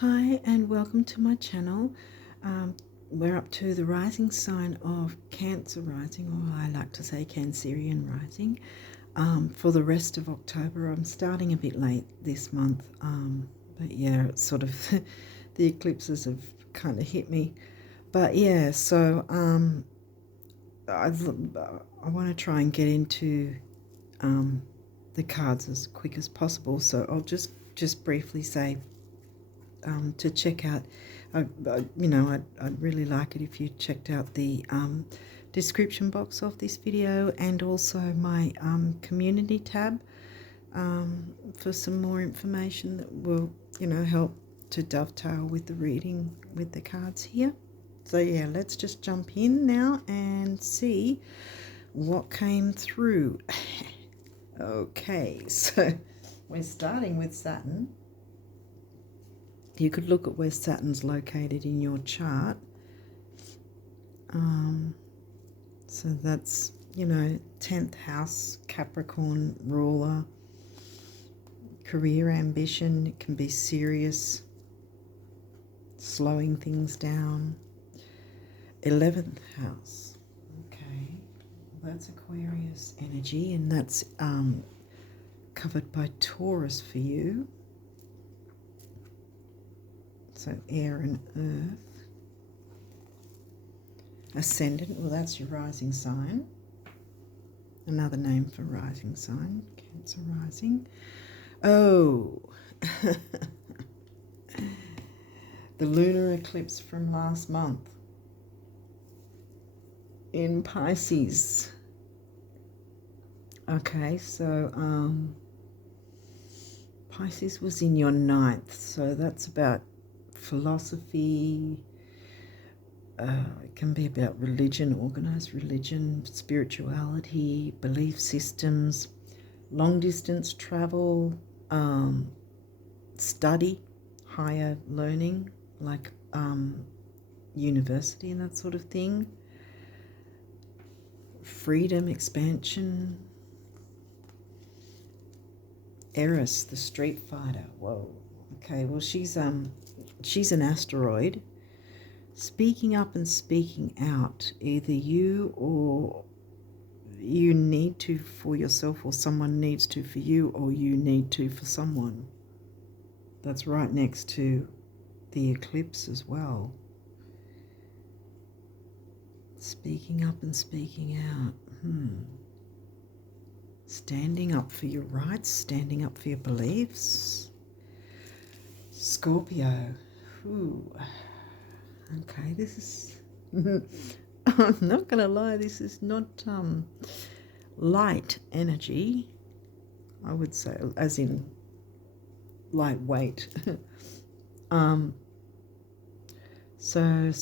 Hi and welcome to my channel. We're up to the rising sign of Cancer rising, or I like to say Cancerian rising, for the rest of October. I'm starting a bit late this month, but yeah, it's sort of the eclipses have kind of hit me. But yeah, so I want to try and get into the cards as quick as possible. So I'll just briefly say, to check out. I'd really like it if you checked out the description box of this video and also my community tab for some more information that will, help to dovetail with the reading with the cards here. So yeah, let's just jump in now and see what came through. Okay, so we're starting with Saturn. You could look at where Saturn's located in your chart. So that's, 10th house, Capricorn ruler, career ambition. It can be serious, slowing things down. 11th house. Okay, that's Aquarius energy, and that's covered by Taurus for you. So air and earth. Ascendant, well, that's your rising sign. Another name for rising sign, Cancer rising. Oh, the lunar eclipse from last month in Pisces. Okay, so Pisces was in your 9th, so that's about philosophy. It can be about religion, organized religion, spirituality, belief systems, long distance travel, study, higher learning, like university and that sort of thing, freedom, expansion. Eris, the street fighter. Whoa. Okay, well, she's an asteroid. Speaking up and speaking out, either you need to for yourself, or someone needs to for you, or you need to for someone. That's right next to the eclipse as well. Speaking up and speaking out. Standing up for your rights, standing up for your beliefs. Scorpio. Ooh. Okay, this is, I'm not going to lie, this is not light energy, I would say, as in lightweight. So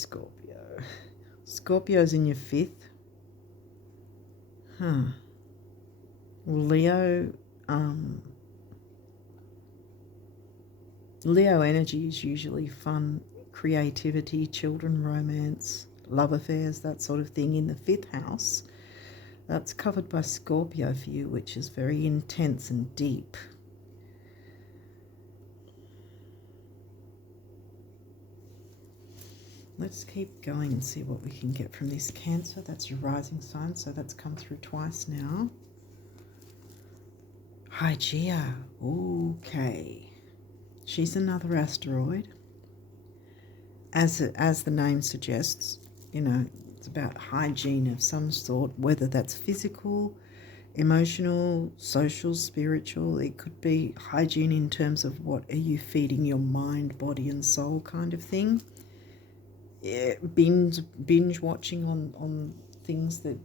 Scorpio's in your 5th. Leo energy is usually fun, creativity, children, romance, love affairs, that sort of thing in the 5th house. That's covered by Scorpio for you, which is very intense and deep. Let's keep going and see what we can get from this Cancer. That's your rising sign, so that's come through twice now. Hygeia. Okay. She's another asteroid. As the name suggests, it's about hygiene of some sort, whether that's physical, emotional, social, spiritual. It could be hygiene in terms of what are you feeding your mind, body and soul kind of thing. Yeah, binge watching on things that,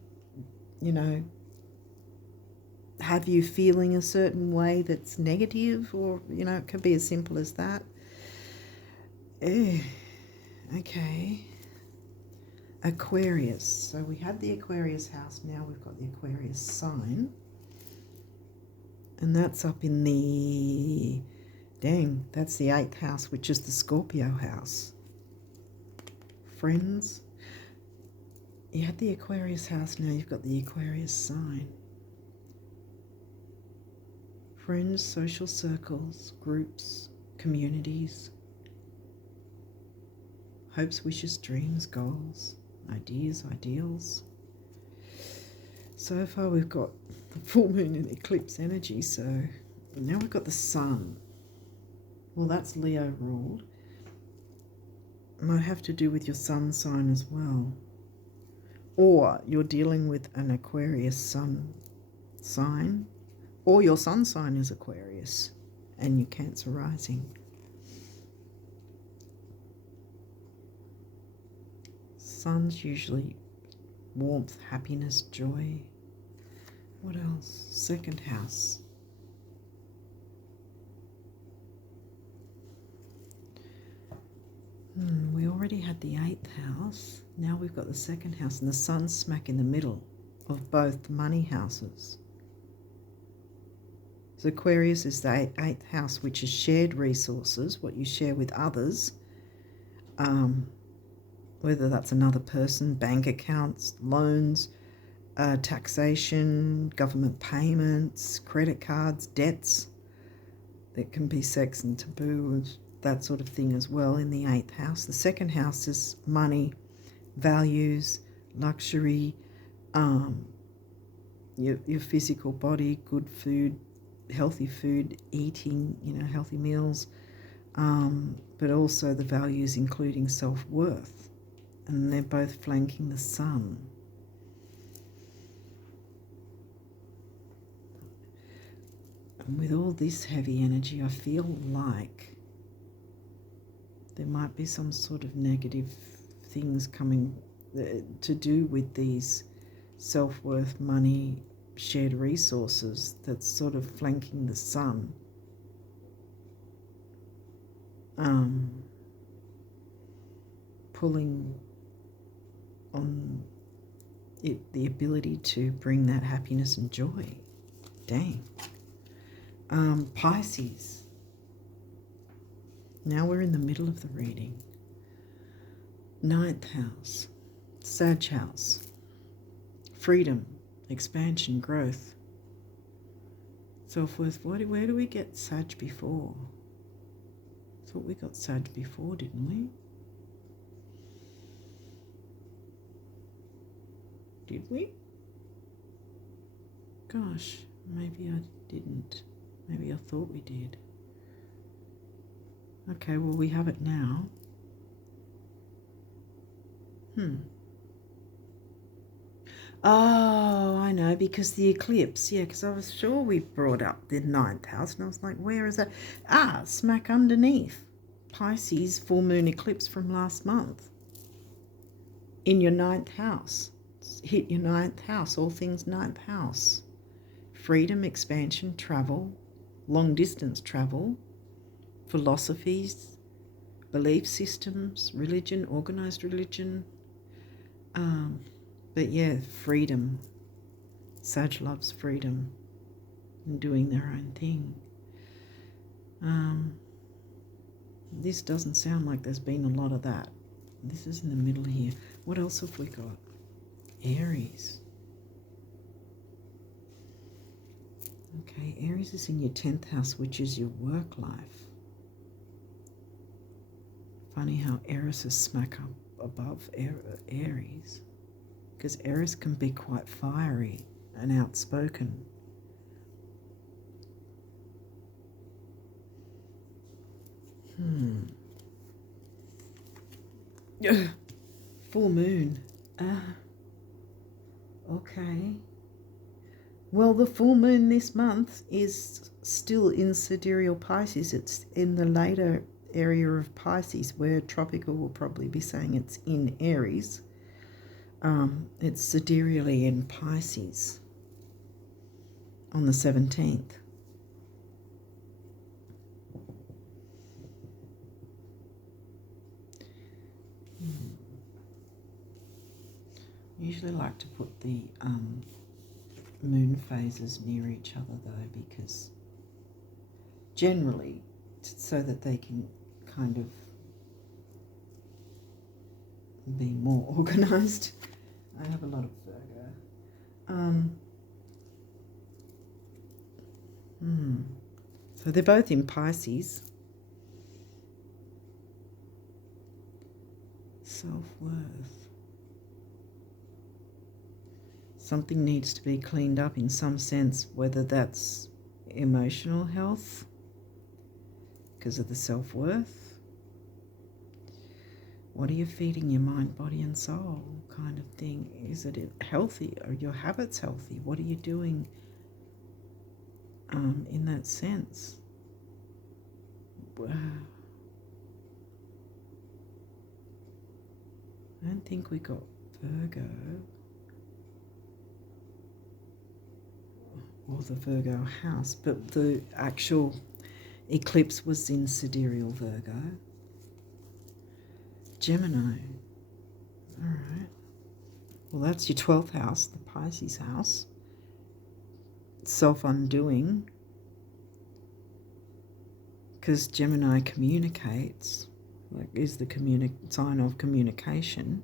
have you feeling a certain way that's negative, or, it could be as simple as that. Okay. Aquarius. So we had the Aquarius house, now we've got the Aquarius sign. And that's up in the, that's the 8th house, which is the Scorpio house. Friends. You had the Aquarius house, now you've got the Aquarius sign. Friends, social circles, groups, communities. hopes, wishes, dreams, goals, ideas, ideals. So far we've got the full moon and eclipse energy, so now we've got the sun. Well, that's Leo ruled. Might have to do with your sun sign as well. Or you're dealing with an Aquarius sun sign, or your sun sign is Aquarius and you Cancer rising. Sun's usually warmth, happiness, joy. What else? Second house. We already had the 8th house. Now we've got the second house, and the sun's smack in the middle of both money houses. So Aquarius is the 8th house, which is shared resources, what you share with others, whether that's another person, bank accounts, loans, taxation, government payments, credit cards, debts. There can be sex and taboo, that sort of thing as well in the 8th house. The second house is money, values, luxury, your physical body, good food, healthy food, eating, healthy meals, but also the values including self-worth. And they're both flanking the sun. And with all this heavy energy, I feel like there might be some sort of negative things coming to do with these self-worth, money, shared resources that's sort of flanking the sun. Pulling on it, the ability to bring that happiness and joy. Dang. Pisces. Now we're in the middle of the reading. 9th house, Sag house, freedom, expansion, growth, self-worth. Where do we get Sag before? Thought we got Sag before, didn't we? Did we? Gosh, maybe I didn't. Maybe I thought we did. Okay, well, we have it now. Oh, I know, because the eclipse. Yeah, because I was sure we brought up the 9th house, and I was like, where is that? Smack underneath. Pisces full moon eclipse from last month. In your 9th house. Hit your 9th house, all things 9th house. Freedom, expansion, travel, long distance travel, philosophies, belief systems, religion, organized religion. But yeah, freedom. Sag loves freedom and doing their own thing. This doesn't sound like there's been a lot of that. This is in the middle here. What else have we got? Aries. Okay, Aries is in your 10th house, which is your work life. Funny how Eris is smack up above Aries, because Aries can be quite fiery and outspoken. Full moon. Okay. Well, the full moon this month is still in sidereal Pisces. It's in the later area of Pisces, where tropical will probably be saying it's in Aries. It's sidereally in Pisces on the 17th. I usually like to put the moon phases near each other, though, because generally, so that they can kind of be more organized. I have a lot of Virgo. So they're both in Pisces. Self-worth. Something needs to be cleaned up in some sense, whether that's emotional health because of the self-worth. What are you feeding your mind, body and soul kind of thing? Is it healthy? Are your habits healthy? What are you doing in that sense? Wow. I don't think we got Virgo or the Virgo house, but the actual eclipse was in sidereal Virgo. Gemini. All right. Well, that's your 12th house, the Pisces house. Self-undoing. Because Gemini communicates, like is the sign of communication.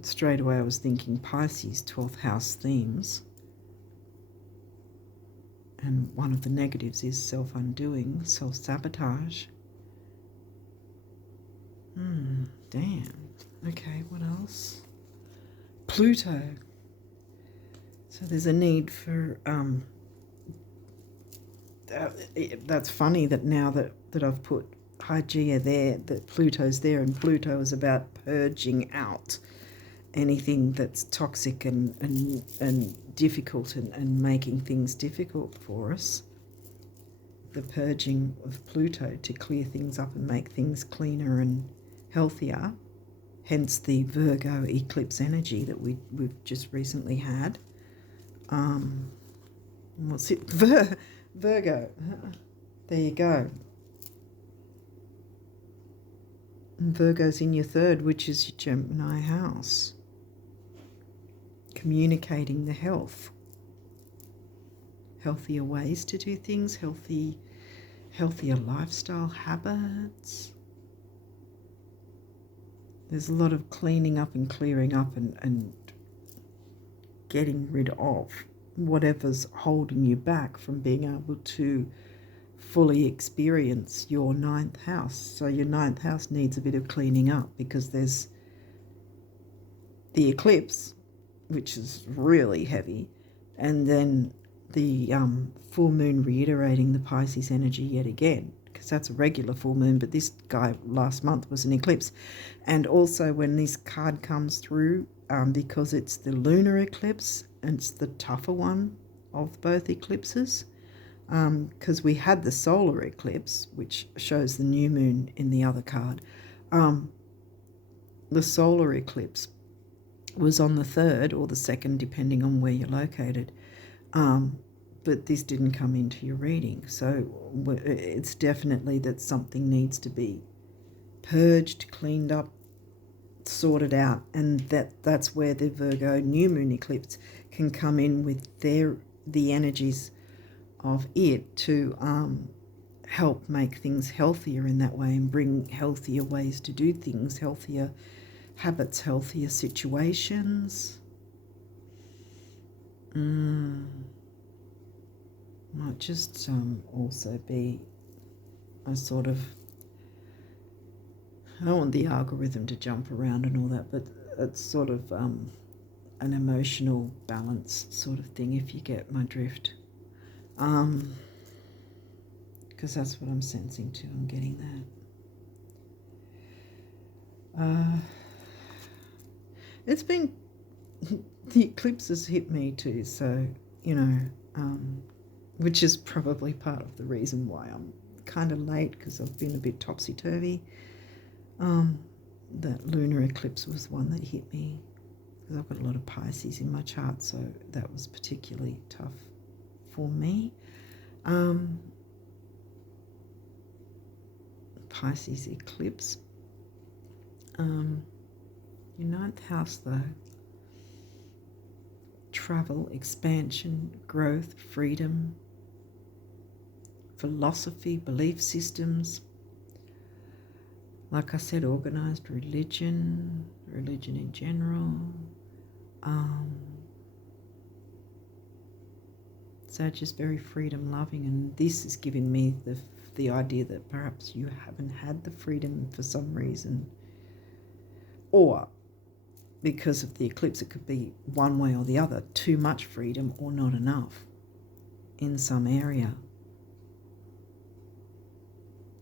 Straight away I was thinking Pisces, 12th house themes. And one of the negatives is self-undoing, self-sabotage. Damn. Okay, what else? Pluto. So there's a need for... that's funny that now that I've put Hygeia there, that Pluto's there, and Pluto is about purging out anything that's toxic and difficult and making things difficult for us. The purging of Pluto to clear things up and make things cleaner and healthier. Hence the Virgo eclipse energy that we've just recently had. What's it? Virgo. There you go. And Virgo's in your 3rd, which is your Gemini house. Communicating the health. Healthier ways to do things, healthier lifestyle habits. There's a lot of cleaning up and clearing up and getting rid of whatever's holding you back from being able to fully experience your 9th house. So your 9th house needs a bit of cleaning up because there's the eclipse, which is really heavy, and then the full moon reiterating the Pisces energy yet again, because that's a regular full moon, but this guy last month was an eclipse. And also when this card comes through, because it's the lunar eclipse, and it's the tougher one of both eclipses, because we had the solar eclipse, which shows the new moon in the other card. The solar eclipse was on the 3rd or the 2nd, depending on where you're located. But this didn't come into your reading. So it's definitely that something needs to be purged, cleaned up, sorted out. And that's where the Virgo new moon eclipse can come in with the energies of it to help make things healthier in that way and bring healthier ways to do things, healthier habits, healthier situations. Might just also be a sort of, I don't want the algorithm to jump around and all that, but it's sort of an emotional balance sort of thing, if you get my drift. Because that's what I'm sensing too. I'm getting that. It's been, the eclipse has hit me too, so, you know, which is probably part of the reason why I'm kind of late, because I've been a bit topsy-turvy. That lunar eclipse was one that hit me, because I've got a lot of Pisces in my chart, so that was particularly tough for me. Pisces eclipse. Your 9th house, though. Travel, expansion, growth, freedom, philosophy, belief systems. Like I said, organised religion in general. So just very freedom loving, and this is giving me the idea that perhaps you haven't had the freedom for some reason, or because of the eclipse, it could be one way or the other, too much freedom or not enough in some area.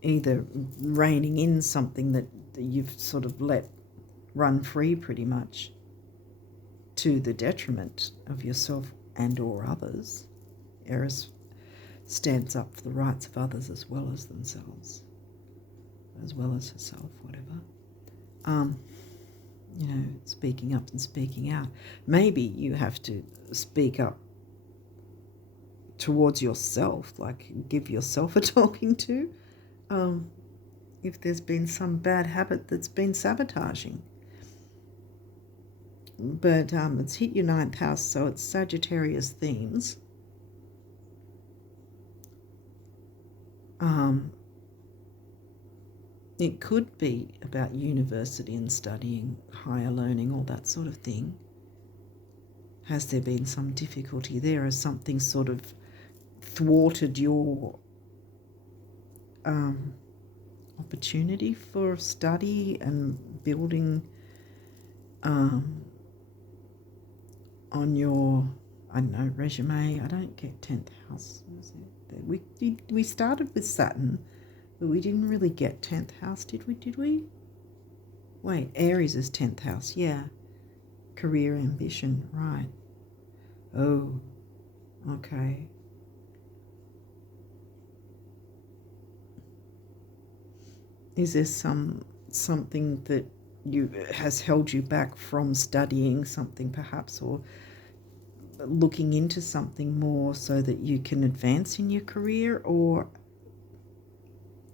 Either reining in something that you've sort of let run free pretty much to the detriment of yourself and or others. Eris stands up for the rights of others as well as themselves, as well as herself, whatever. Speaking up and speaking out. Maybe you have to speak up towards yourself, like give yourself a talking to, if there's been some bad habit that's been sabotaging. But it's hit your 9th house, so it's Sagittarius themes. It could be about university and studying, higher learning, all that sort of thing. Has there been some difficulty there? Has something sort of thwarted your opportunity for study and building on your, resume? I don't get 10th house. We started with Saturn, but we didn't really get 10th house, did we? Wait, Aries is 10th house, yeah. Career ambition, right. Oh, okay. Is there something that has held you back from studying something perhaps, or looking into something more so that you can advance in your career, or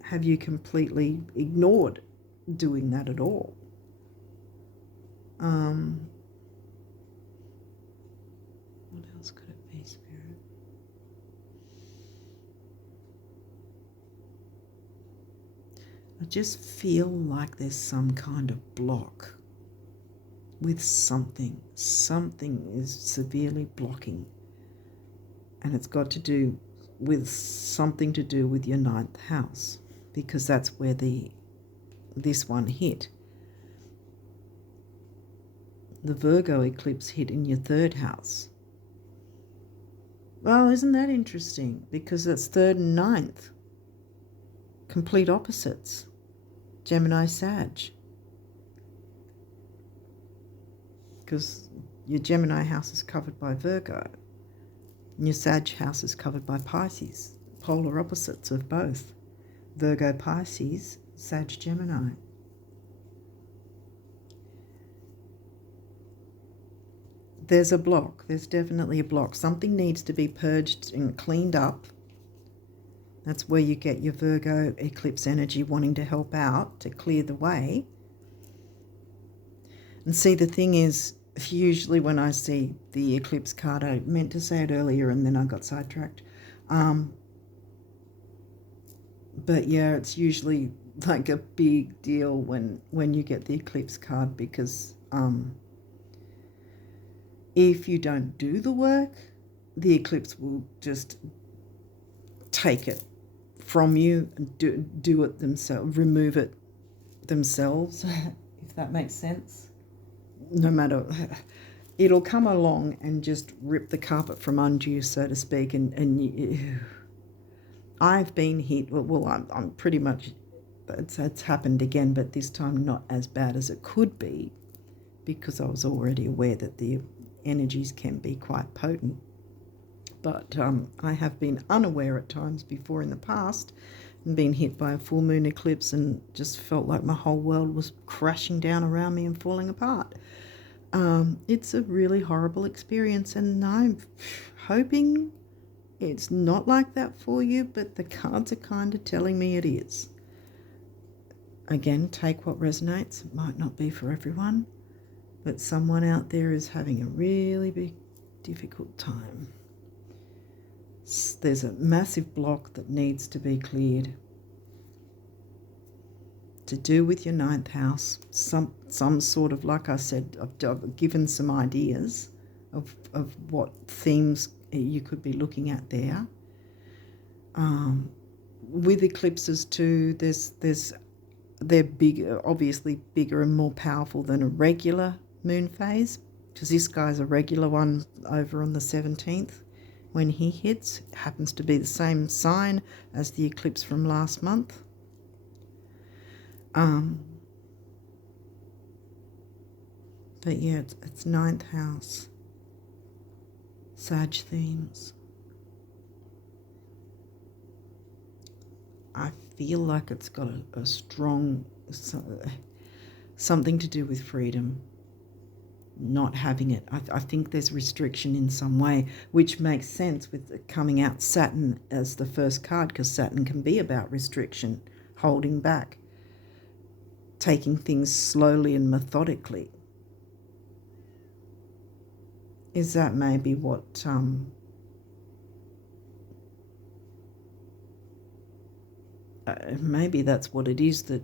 have you completely ignored doing that at all? What else could it be, Spirit? I just feel like there's some kind of block with something. Something is severely blocking. And it's got to do with something to do with your 9th house, because that's where this one hit. The Virgo eclipse hit in your 3rd house. Well, isn't that interesting? Because that's 3rd and 9th. Complete opposites. Gemini, Sag. Because your Gemini house is covered by Virgo. And your Sag house is covered by Pisces. Polar opposites of both. Virgo, Pisces, Sag, Gemini. There's a block. There's definitely a block. Something needs to be purged and cleaned up. That's where you get your Virgo eclipse energy wanting to help out, to clear the way. And see, the thing is, usually when I see the eclipse card, I meant to say it earlier and then I got sidetracked. But yeah, it's usually like a big deal when you get the eclipse card, because if you don't do the work, the eclipse will just take it from you and do it themselves, remove it themselves, if that makes sense. No matter, it'll come along and just rip the carpet from under you, so to speak. And I've been hit. Well, I'm pretty much. It's happened again, but this time not as bad as it could be, because I was already aware that the energies can be quite potent. But I have been unaware at times before in the past and been hit by a full moon eclipse and just felt like my whole world was crashing down around me and falling apart. It's a really horrible experience, and I'm hoping it's not like that for you, but the cards are kind of telling me it is. Again, take what resonates. It might not be for everyone, but someone out there is having a really big, difficult time. There's a massive block that needs to be cleared. To do with your 9th house, some sort of, like I said, I've given some ideas of what themes you could be looking at there. with eclipses too, they're bigger, obviously bigger and more powerful than a regular moon phase, because this guy's a regular one over on the 17th when he hits. It happens to be the same sign as the eclipse from last month. But yeah, it's ninth house, Sag themes. I feel like it's got a strong something to do with freedom, not having it. I think there's restriction in some way, which makes sense with coming out Saturn as the first card, because Saturn can be about restriction, holding back, taking things slowly and methodically. Is that maybe what maybe that's what it is, that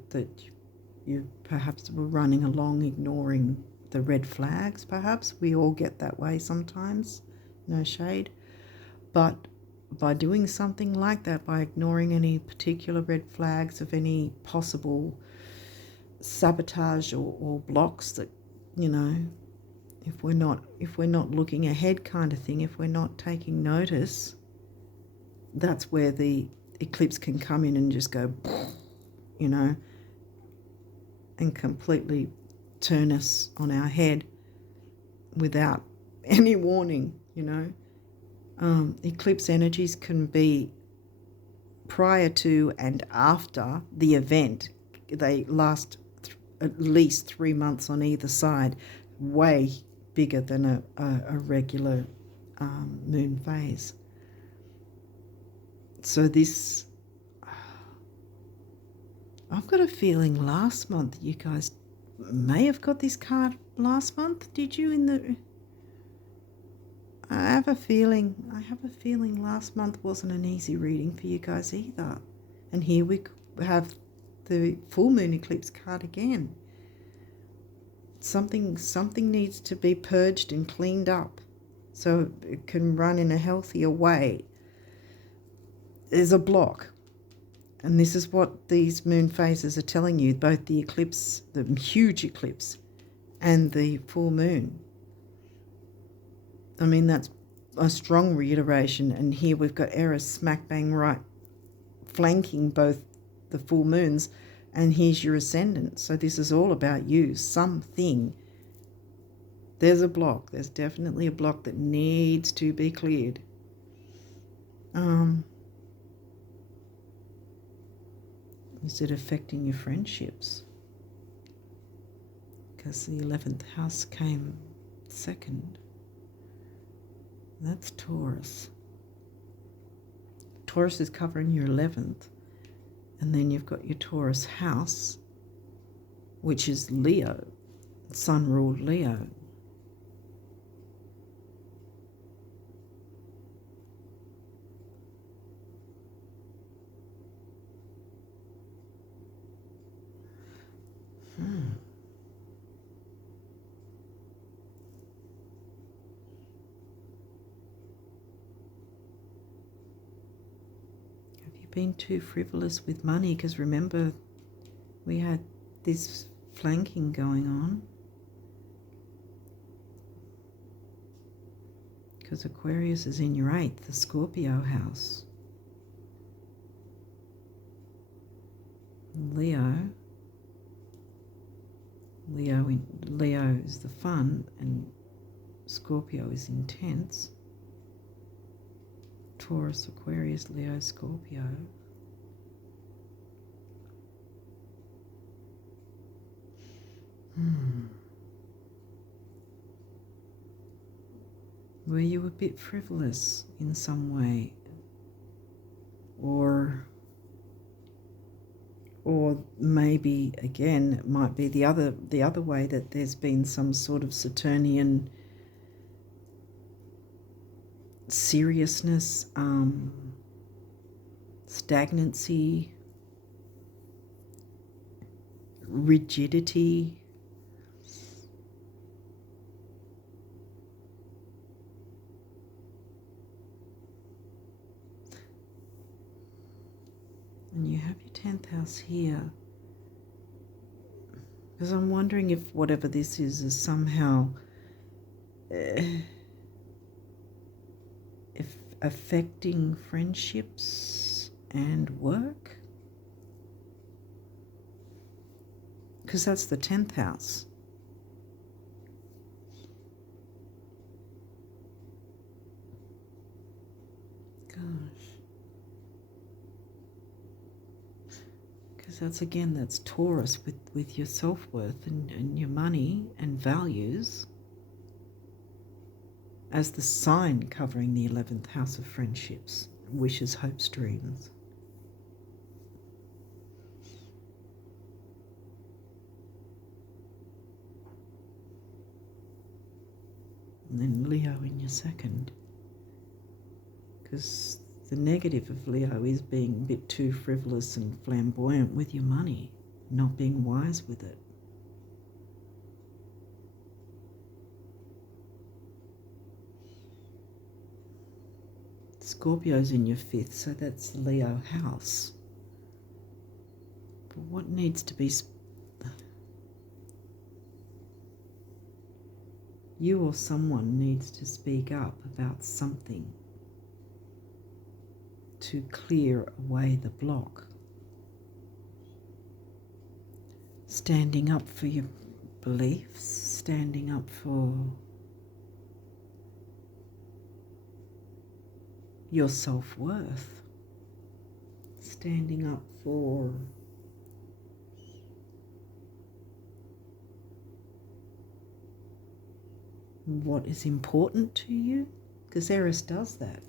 you perhaps were running along ignoring the red flags. Perhaps we all get that way sometimes, no shade, but by doing something like that, by ignoring any particular red flags of any possible sabotage or blocks that, you know, if we're not looking ahead kind of thing, if we're not taking notice, that's where the eclipse can come in and just go, you know, and completely turn us on our head without any warning, you know. Eclipse energies can be prior to and after the event. They last at least 3 months on either side, way bigger than a regular moon phase. So this, I've got a feeling last month you guys may have got this card last month. Did you? I have a feeling last month wasn't an easy reading for you guys either. And here we have the full moon eclipse card again. Something needs to be purged and cleaned up so it can run in a healthier way. There's a block. And this is what these moon phases are telling you, both the eclipse, the huge eclipse, and the full moon. I mean, that's a strong reiteration. And here we've got Eris smack bang right flanking both the full moons, and here's your ascendant. So this is all about you, something. There's a block. There's definitely a block that needs to be cleared. Is it affecting your friendships? Because the 11th house came second. That's Taurus. Taurus is covering your 11th. And then you've got your Taurus house, which is Leo, Sun ruled Leo. Been too frivolous with money? Because remember, we had this flanking going on, because Aquarius is in your 8th, the Scorpio house. Leo is the fun, and Scorpio is intense. Taurus, Aquarius, Leo, Scorpio. Were you a bit frivolous in some way? Or maybe, again, it might be the other way, that there's been some sort of Saturnian seriousness, stagnancy, rigidity. And you have your 10th house here. Because I'm wondering if whatever this is somehow if affecting friendships and work. Because that's the 10th house. Gosh. Because that's Taurus with your self-worth and your money and values as the sign covering the 11th house of friendships, wishes, hopes, dreams. And then Leo in your second. Because the negative of Leo is being a bit too frivolous and flamboyant with your money, not being wise with it. Scorpio's in your 5th, so that's the Leo house. But what needs to be... You or someone needs to speak up about something to clear away the block. Standing up for your beliefs, standing up for your self-worth, standing up for what is important to you, because Eris does that.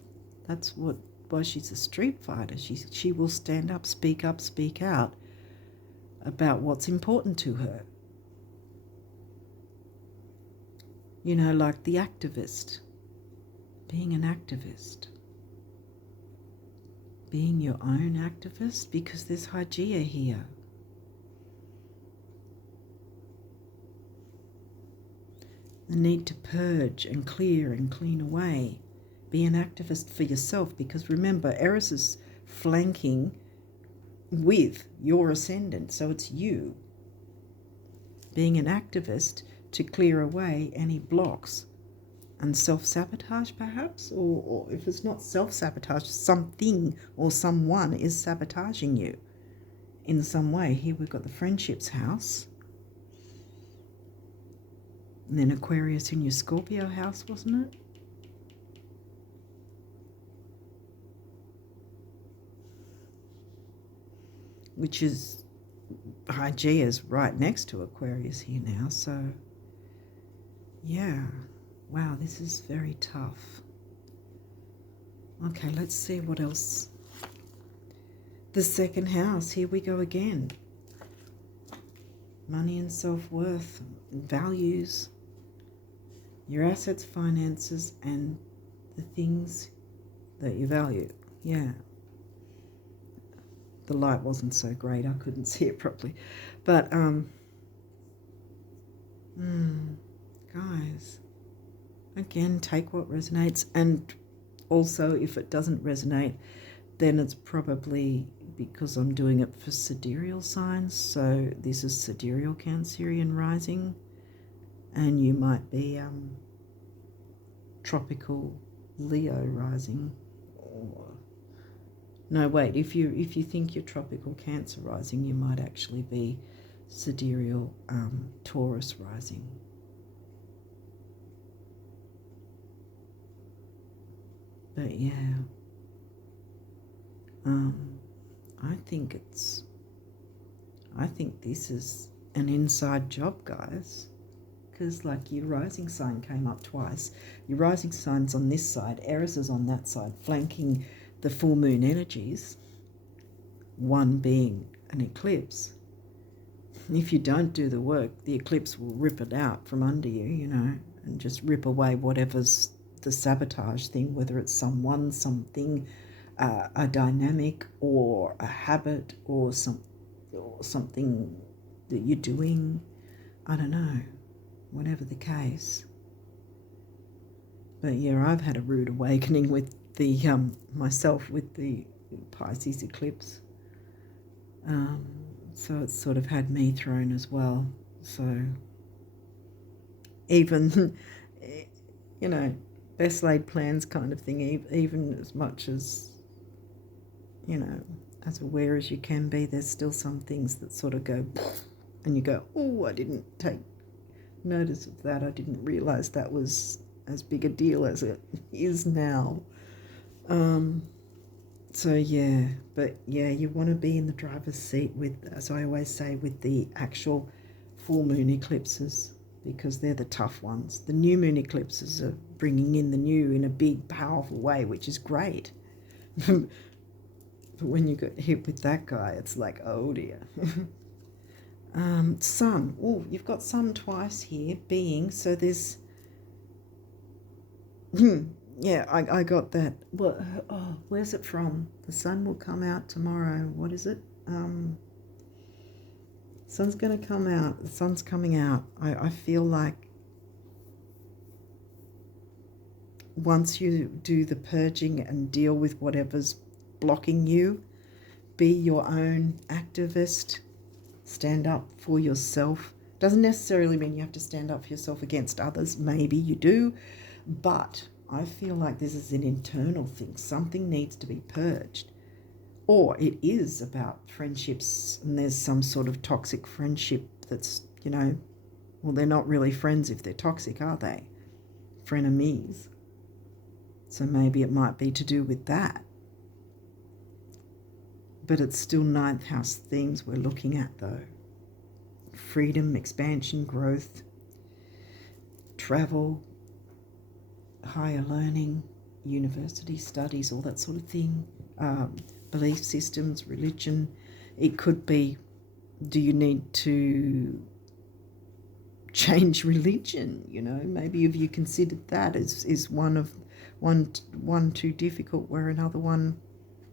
That's why she's a street fighter. She will stand up, speak out about what's important to her. You know, like the activist, being an activist. Being your own activist, because there's Hygeia here. The need to purge and clear and clean away. Be an activist for yourself, because remember, Eris is flanking with your ascendant, so it's you. Being an activist to clear away any blocks and self-sabotage perhaps, or if it's not self-sabotage, something or someone is sabotaging you in some way. Here we've got the friendships house. And then Aquarius in your Scorpio house, wasn't it? Which is, Hygeia's right next to Aquarius here now, so yeah. Wow, this is very tough. Okay, let's see what else. The second house, here we go again. Money and self-worth, values, your assets, finances, and the things that you value. Yeah. The light wasn't so great, I couldn't see it properly. But, guys, again, take what resonates, and also if it doesn't resonate, then it's probably because I'm doing it for sidereal signs. So this is sidereal Cancerian rising, and you might be tropical Leo rising. Or no, wait, if you think you're tropical Cancer rising, you might actually be sidereal Taurus rising. But yeah, I think this is an inside job, guys, because like your rising sign came up twice. Your rising sign's on this side, Eris is on that side, flanking the full moon energies, one being an eclipse. If you don't do the work, the eclipse will rip it out from under you, you know, and just rip away whatever's the sabotage thing, whether it's someone, something, a dynamic, or a habit, or something that you're doing. I don't know, whatever the case. But yeah, I've had a rude awakening with the myself with the Pisces eclipse. So it's sort of had me thrown as well. So even, you know, best laid plans kind of thing, even as much as, you know, as aware as you can be, there's still some things that sort of go and you go, oh, I didn't take notice of that. I didn't realise that was as big a deal as it is now. So yeah, but yeah, you want to be in the driver's seat with, as I always say, with the actual full moon eclipses, because they're the tough ones. The new moon eclipses are bringing in the new in a big, powerful way, which is great. But when you get hit with that guy, it's like, oh dear. Sun. Oh, you've got sun twice here, being, so there's... yeah, I got that. Well, oh, where's it from? The sun will come out tomorrow. What is it? Sun's going to come out. The sun's coming out. I feel like once you do the purging and deal with whatever's blocking you, be your own activist, stand up for yourself. Doesn't necessarily mean you have to stand up for yourself against others. Maybe you do, but I feel like this is an internal thing. Something needs to be purged. Or it is about friendships, and there's some sort of toxic friendship that's, you know, well, they're not really friends if they're toxic, are they? Frenemies. So maybe it might be to do with that. But it's still ninth house themes we're looking at, though. Freedom, expansion, growth, travel, higher learning, university studies, all that sort of thing. Belief systems, religion. It could be, do you need to change religion? You know, maybe have you considered that is one too difficult, where another one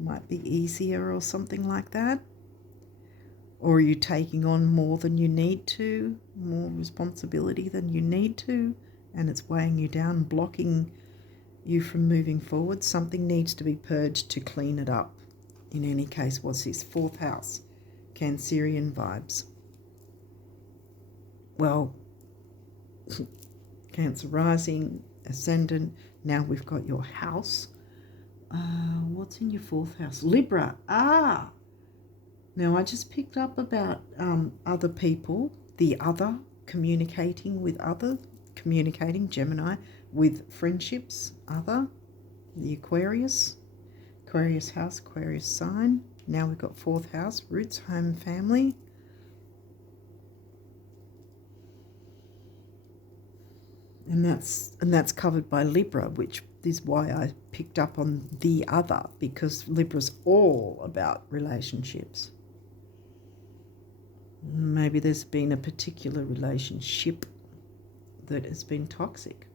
might be easier or something like that? Or are you taking on more than you need to, more responsibility than you need to, and it's weighing you down, blocking you from moving forward? Something needs to be purged to clean it up. In any case, what's this? Fourth house, Cancerian vibes. Well, Cancer rising, Ascendant. Now we've got your house. What's in your fourth house? Libra. Now I just picked up about other people, the other, communicating with other, communicating, Gemini, with friendships, other, the Aquarius house, Aquarius sign. Now we've got fourth house, roots, home, family. And that's covered by Libra, which is why I picked up on the other, because Libra's all about relationships. Maybe there's been a particular relationship that has been toxic,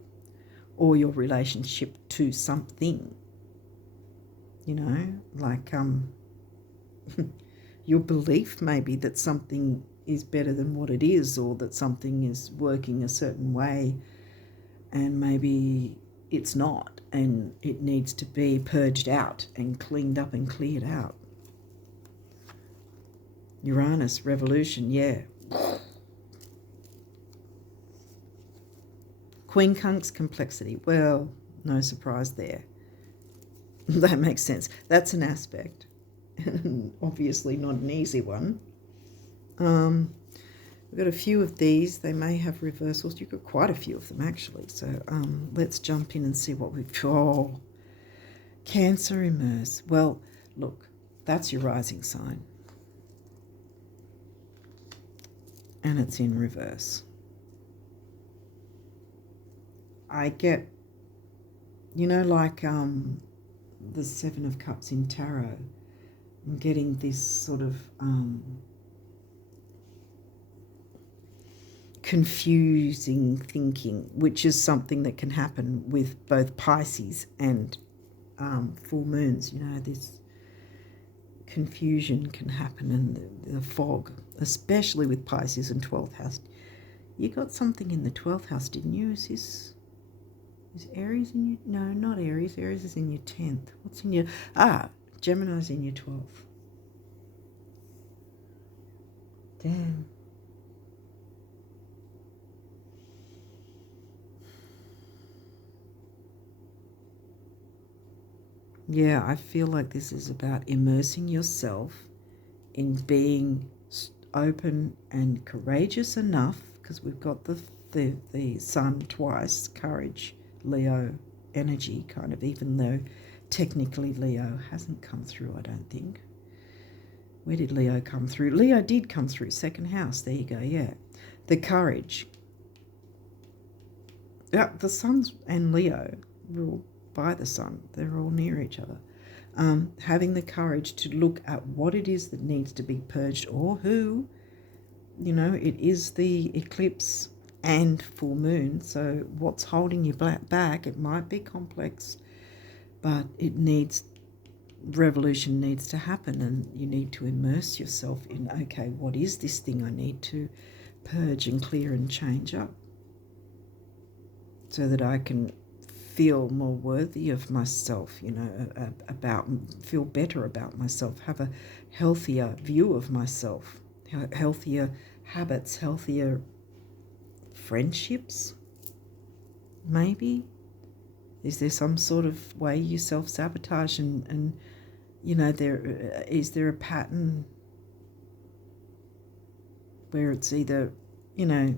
or your relationship to something, you know, like your belief maybe that something is better than what it is, or that something is working a certain way and maybe it's not, and it needs to be purged out and cleaned up and cleared out. Uranus, revolution, yeah. Quincunx, complexity. Well, no surprise there. That makes sense. That's an aspect. Obviously not an easy one. We've got a few of these. They may have reversals. You've got quite a few of them, actually. So let's jump in and see what we've... Oh, Cancer immerse. Well, look, that's your rising sign. And it's in reverse. I get, you know, like the Seven of Cups in Tarot. I'm getting this sort of confusing thinking, which is something that can happen with both Pisces and full moons. You know, this confusion can happen in the fog, especially with Pisces and 12th house. You got something in the 12th house, didn't you? Is Aries in your... No, not Aries. Aries is in your 10th. What's in your... Gemini's in your 12th. Damn. Yeah, I feel like this is about immersing yourself in being open and courageous enough, because we've got the sun twice, courage, Leo energy, kind of, even though technically Leo hasn't come through, I don't think. Where did Leo come through? Leo did come through, second house. There you go, yeah. The courage. Yeah, the sun's and Leo rule by the sun. They're all near each other. Having the courage to look at what it is that needs to be purged, or who. You know, it is the eclipse and full moon, so what's holding you back? It might be complex, but revolution needs to happen, and you need to immerse yourself in, okay, what is this thing I need to purge and clear and change up so that I can feel more worthy of myself, you know, feel better about myself, have a healthier view of myself, healthier habits, healthier friendships, maybe. Is there some sort of way you self-sabotage and you know, is there a pattern where it's either, you know,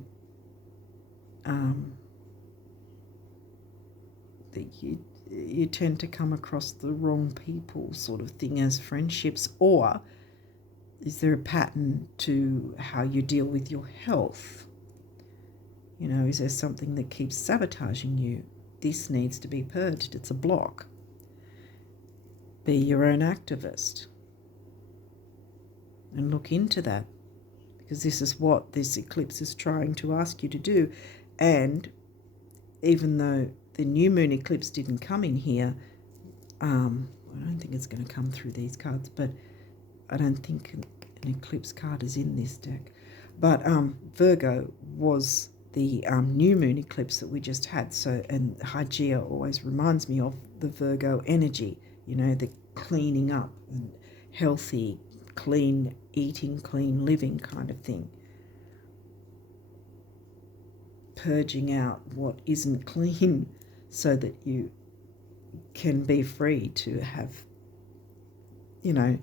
that you tend to come across the wrong people sort of thing as friendships, or is there a pattern to how you deal with your health? You know, is there something that keeps sabotaging you? This needs to be purged. It's a block. Be your own activist and look into that, because this is what this eclipse is trying to ask you to do. And even though the new moon eclipse didn't come in here, I don't think it's going to come through these cards, but I don't think an eclipse card is in this deck. But Virgo was the new moon eclipse that we just had. So, and Hygeia always reminds me of the Virgo energy, you know, the cleaning up and healthy, clean eating, clean living kind of thing. Purging out what isn't clean so that you can be free to have, you know,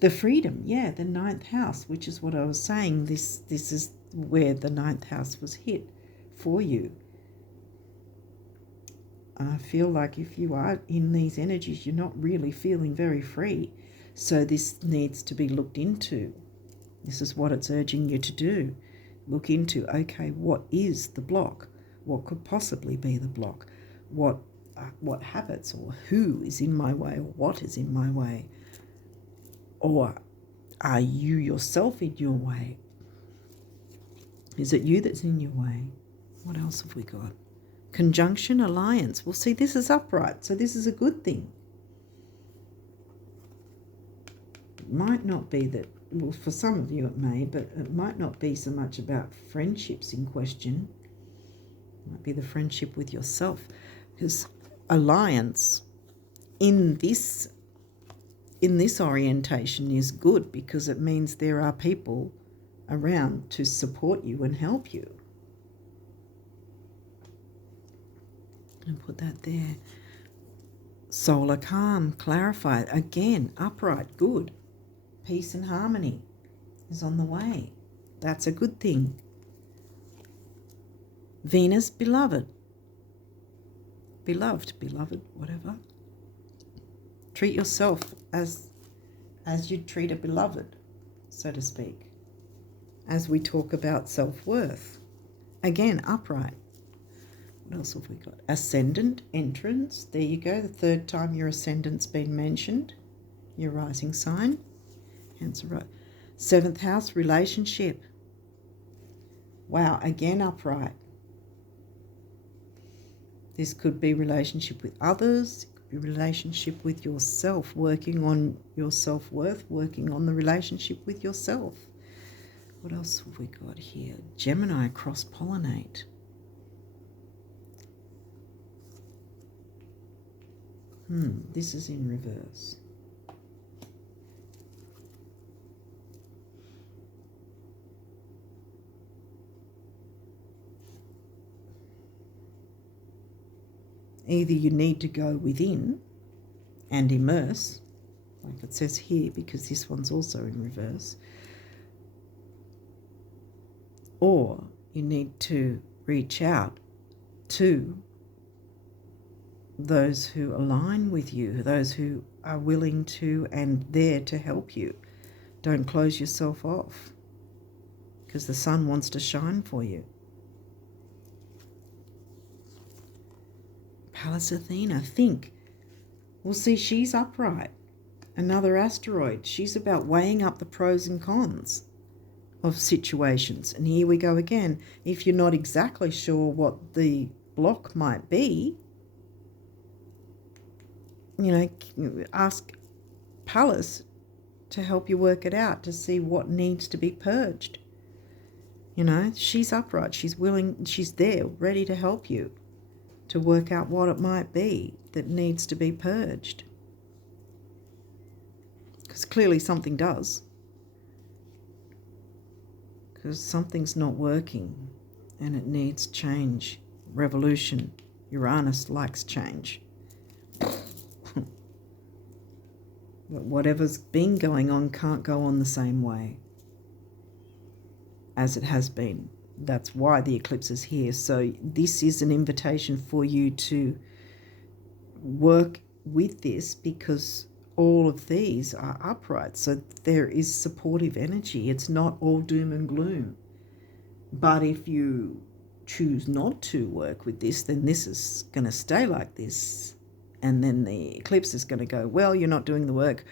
the freedom. Yeah, the ninth house, which is what I was saying. This is where the ninth house was hit for you. I feel like if you are in these energies, you're not really feeling very free. So this needs to be looked into. This is what it's urging you to do. Look into, okay, what is the block? What could possibly be the block? What habits, or who is in my way, or what is in my way? Or are you yourself in your way? Is it you that's in your way? What else have we got? Conjunction, alliance. Well, see, this is upright, so this is a good thing. It might not be that, well, for some of you it may, but it might not be so much about friendships in question. It might be the friendship with yourself, because alliance in this orientation is good, because it means there are people around to support you and help you. And put that there. Solar calm, clarify. Again, upright, good. Peace and harmony is on the way. That's a good thing. Venus, beloved, whatever. Treat yourself as you'd treat a beloved, so to speak. As we talk about self-worth. Again, upright. What else have we got? Ascendant, entrance. There you go. The third time your ascendant's been mentioned. Your rising sign. Cancer, right. Seventh house, relationship. Wow, again, upright. This could be relationship with others. It could be relationship with yourself, working on your self-worth, working on the relationship with yourself. What else have we got here? Gemini, cross-pollinate. This is in reverse. Either you need to go within and immerse, like it says here, because this one's also in reverse, or you need to reach out to those who align with you, those who are willing to and there to help you. Don't close yourself off, because the sun wants to shine for you. Pallas Athena, think. Well, see, she's upright. Another asteroid. She's about weighing up the pros and cons of situations. And here we go again. If you're not exactly sure what the block might be, you know, ask Pallas to help you work it out, to see what needs to be purged. You know, she's upright. She's willing. She's there, ready to help you to work out what it might be that needs to be purged. Because clearly something does. Because something's not working and it needs change. Revolution. Uranus likes change. But whatever's been going on can't go on the same way as it has been. That's why the eclipse is here. So this is an invitation for you to work with this, because all of these are upright. So there is supportive energy. It's not all doom and gloom. But if you choose not to work with this, then this is going to stay like this. And then the eclipse is going to go, well, you're not doing the work.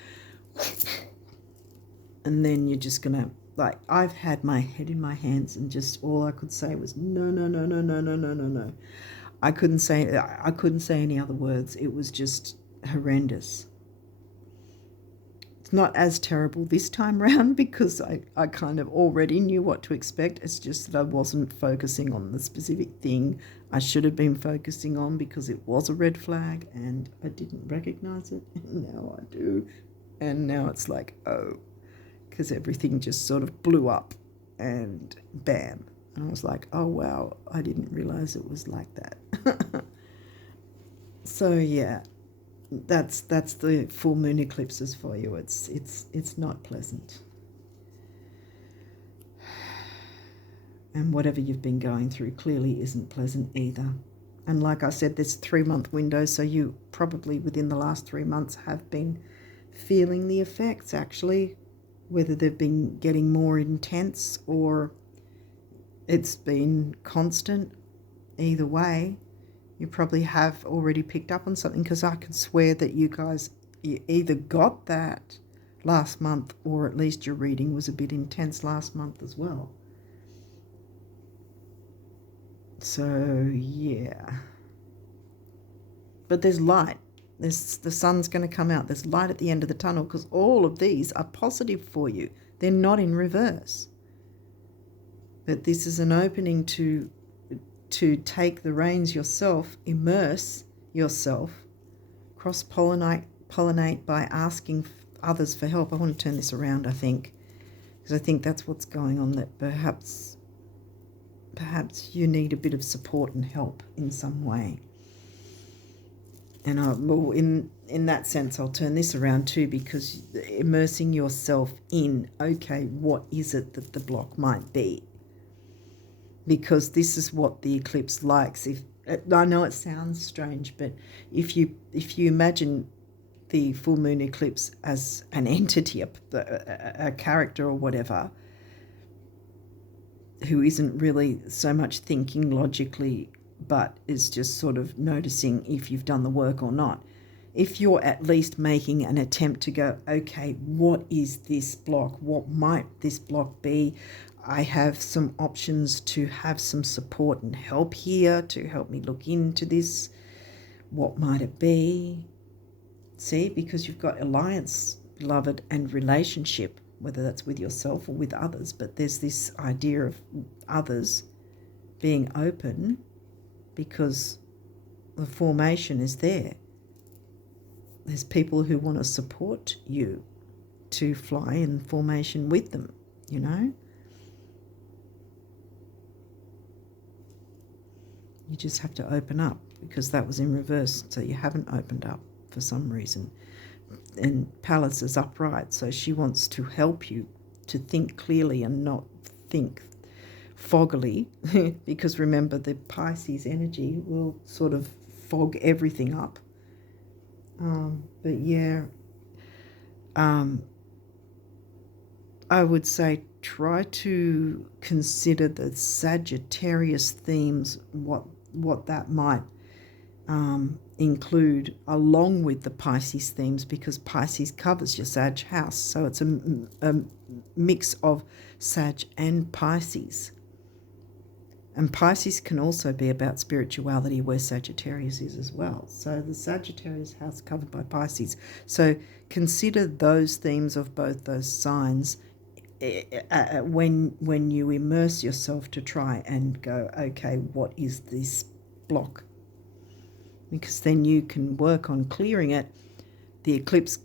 And then you're just going to, like, I've had my head in my hands and just all I could say was, no, no, no, no, no, no, no, no, no. I couldn't say any other words. It was just horrendous. It's not as terrible this time round because I kind of already knew what to expect. It's just that I wasn't focusing on the specific thing I should have been focusing on, because it was a red flag and I didn't recognize it. And now I do. And now it's like, oh, because everything just sort of blew up and bam. And I was like, oh, wow, I didn't realize it was like that. So, yeah. That's the full moon eclipses for you. It's not pleasant. And whatever you've been going through clearly isn't pleasant either. And like I said, there's a 3-month window, so you probably within the last 3 months have been feeling the effects, actually, whether they've been getting more intense or it's been constant. Either way, you probably have already picked up on something, because I can swear that you either got that last month or at least your reading was a bit intense last month as well. So, yeah. But there's light. The sun's going to come out. There's light at the end of the tunnel, because all of these are positive for you. They're not in reverse. But this is an opening to take the reins yourself, immerse yourself, cross-pollinate by asking others for help. I want to turn this around, I think, because I think that's what's going on, that perhaps you need a bit of support and help in some way. And well, in that sense, I'll turn this around too, because immersing yourself in, okay, what is it that the block might be? Because this is what the eclipse likes. I know it sounds strange, but if you imagine the full moon eclipse as an entity, a character or whatever, who isn't really so much thinking logically, but is just sort of noticing if you've done the work or not. If you're at least making an attempt to go, okay, what is this block? What might this block be? I have some options to have some support and help here to help me look into this. What might it be? See, because you've got alliance, beloved, and relationship, whether that's with yourself or with others, but there's this idea of others being open because the formation is there. There's people who want to support you to fly in formation with them, you know? You just have to open up because that was in reverse, so you haven't opened up for some reason. And Pallas is upright, so she wants to help you to think clearly and not think foggily, because remember, the Pisces energy will sort of fog everything up. But yeah, I would say try to consider the Sagittarius themes, what that might include, along with the Pisces themes, because Pisces covers your Sag house, so it's a mix of Sag and Pisces. And Pisces can also be about spirituality, where Sagittarius is as well. So the Sagittarius house covered by Pisces. So consider those themes of both those signs when you immerse yourself to try and go, okay, what is this block? Because then you can work on clearing it. The eclipse,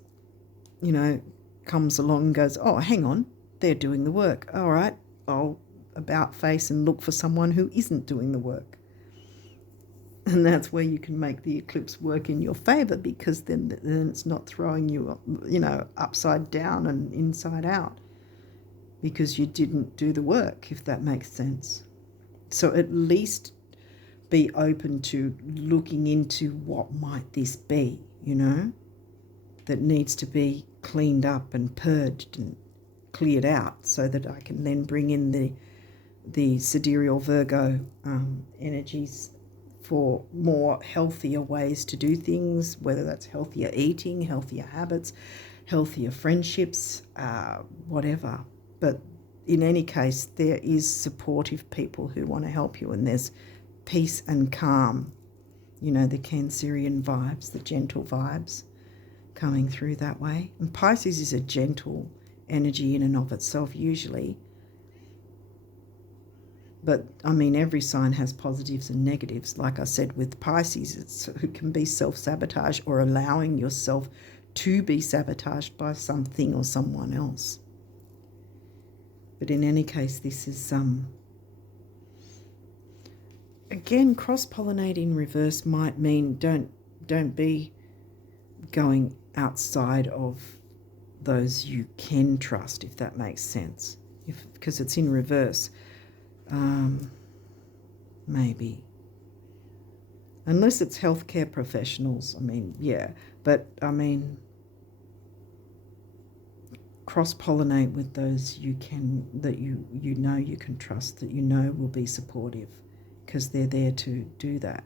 comes along and goes, oh, hang on, they're doing the work. All right, I'll about face and look for someone who isn't doing the work. And that's where you can make the eclipse work in your favor, because then it's not throwing you, upside down and inside out, because you didn't do the work, if that makes sense. So at least be open to looking into what might this be, that needs to be cleaned up and purged and cleared out, so that I can then bring in the sidereal Virgo energies for more healthier ways to do things, whether that's healthier eating, healthier habits, healthier friendships, whatever. But in any case, there is supportive people who want to help you, and there's peace and calm, the Cancerian vibes, the gentle vibes coming through that way. And Pisces is a gentle energy in and of itself usually. But, every sign has positives and negatives. Like I said, with Pisces, it can be self-sabotage, or allowing yourself to be sabotaged by something or someone else. But in any case, this is, again, cross-pollinating reverse might mean don't be going outside of those you can trust, if that makes sense. Because it's in reverse. Maybe. Unless it's healthcare professionals, yeah. But, cross-pollinate with those you can, that you can trust, that will be supportive, because they're there to do that.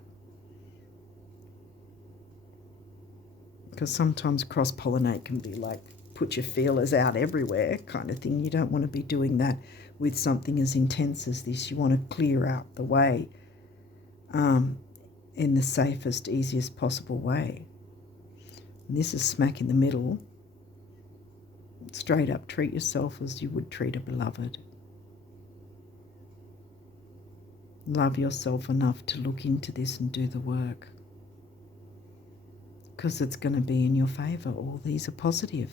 Because sometimes cross-pollinate can be like, put your feelers out everywhere kind of thing. You don't want to be doing that with something as intense as this. You want to clear out the way in the safest, easiest possible way. And this is smack in the middle. Straight up, treat yourself as you would treat a beloved. Love yourself enough to look into this and do the work, because it's going to be in your favour. All these are positive.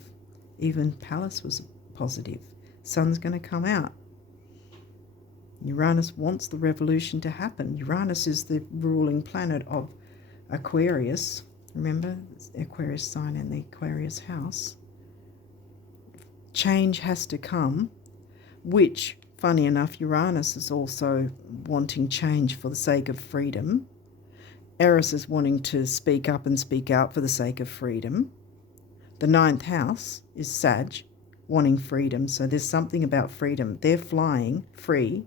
Even Pallas was positive. Sun's going to come out. Uranus wants the revolution to happen. Uranus is the ruling planet of Aquarius. Remember, it's the Aquarius sign and the Aquarius house. Change has to come, which, funny enough, Uranus is also wanting change for the sake of freedom. Eris is wanting to speak up and speak out for the sake of freedom. The 9th house is Sag, wanting freedom. So there's something about freedom. They're flying free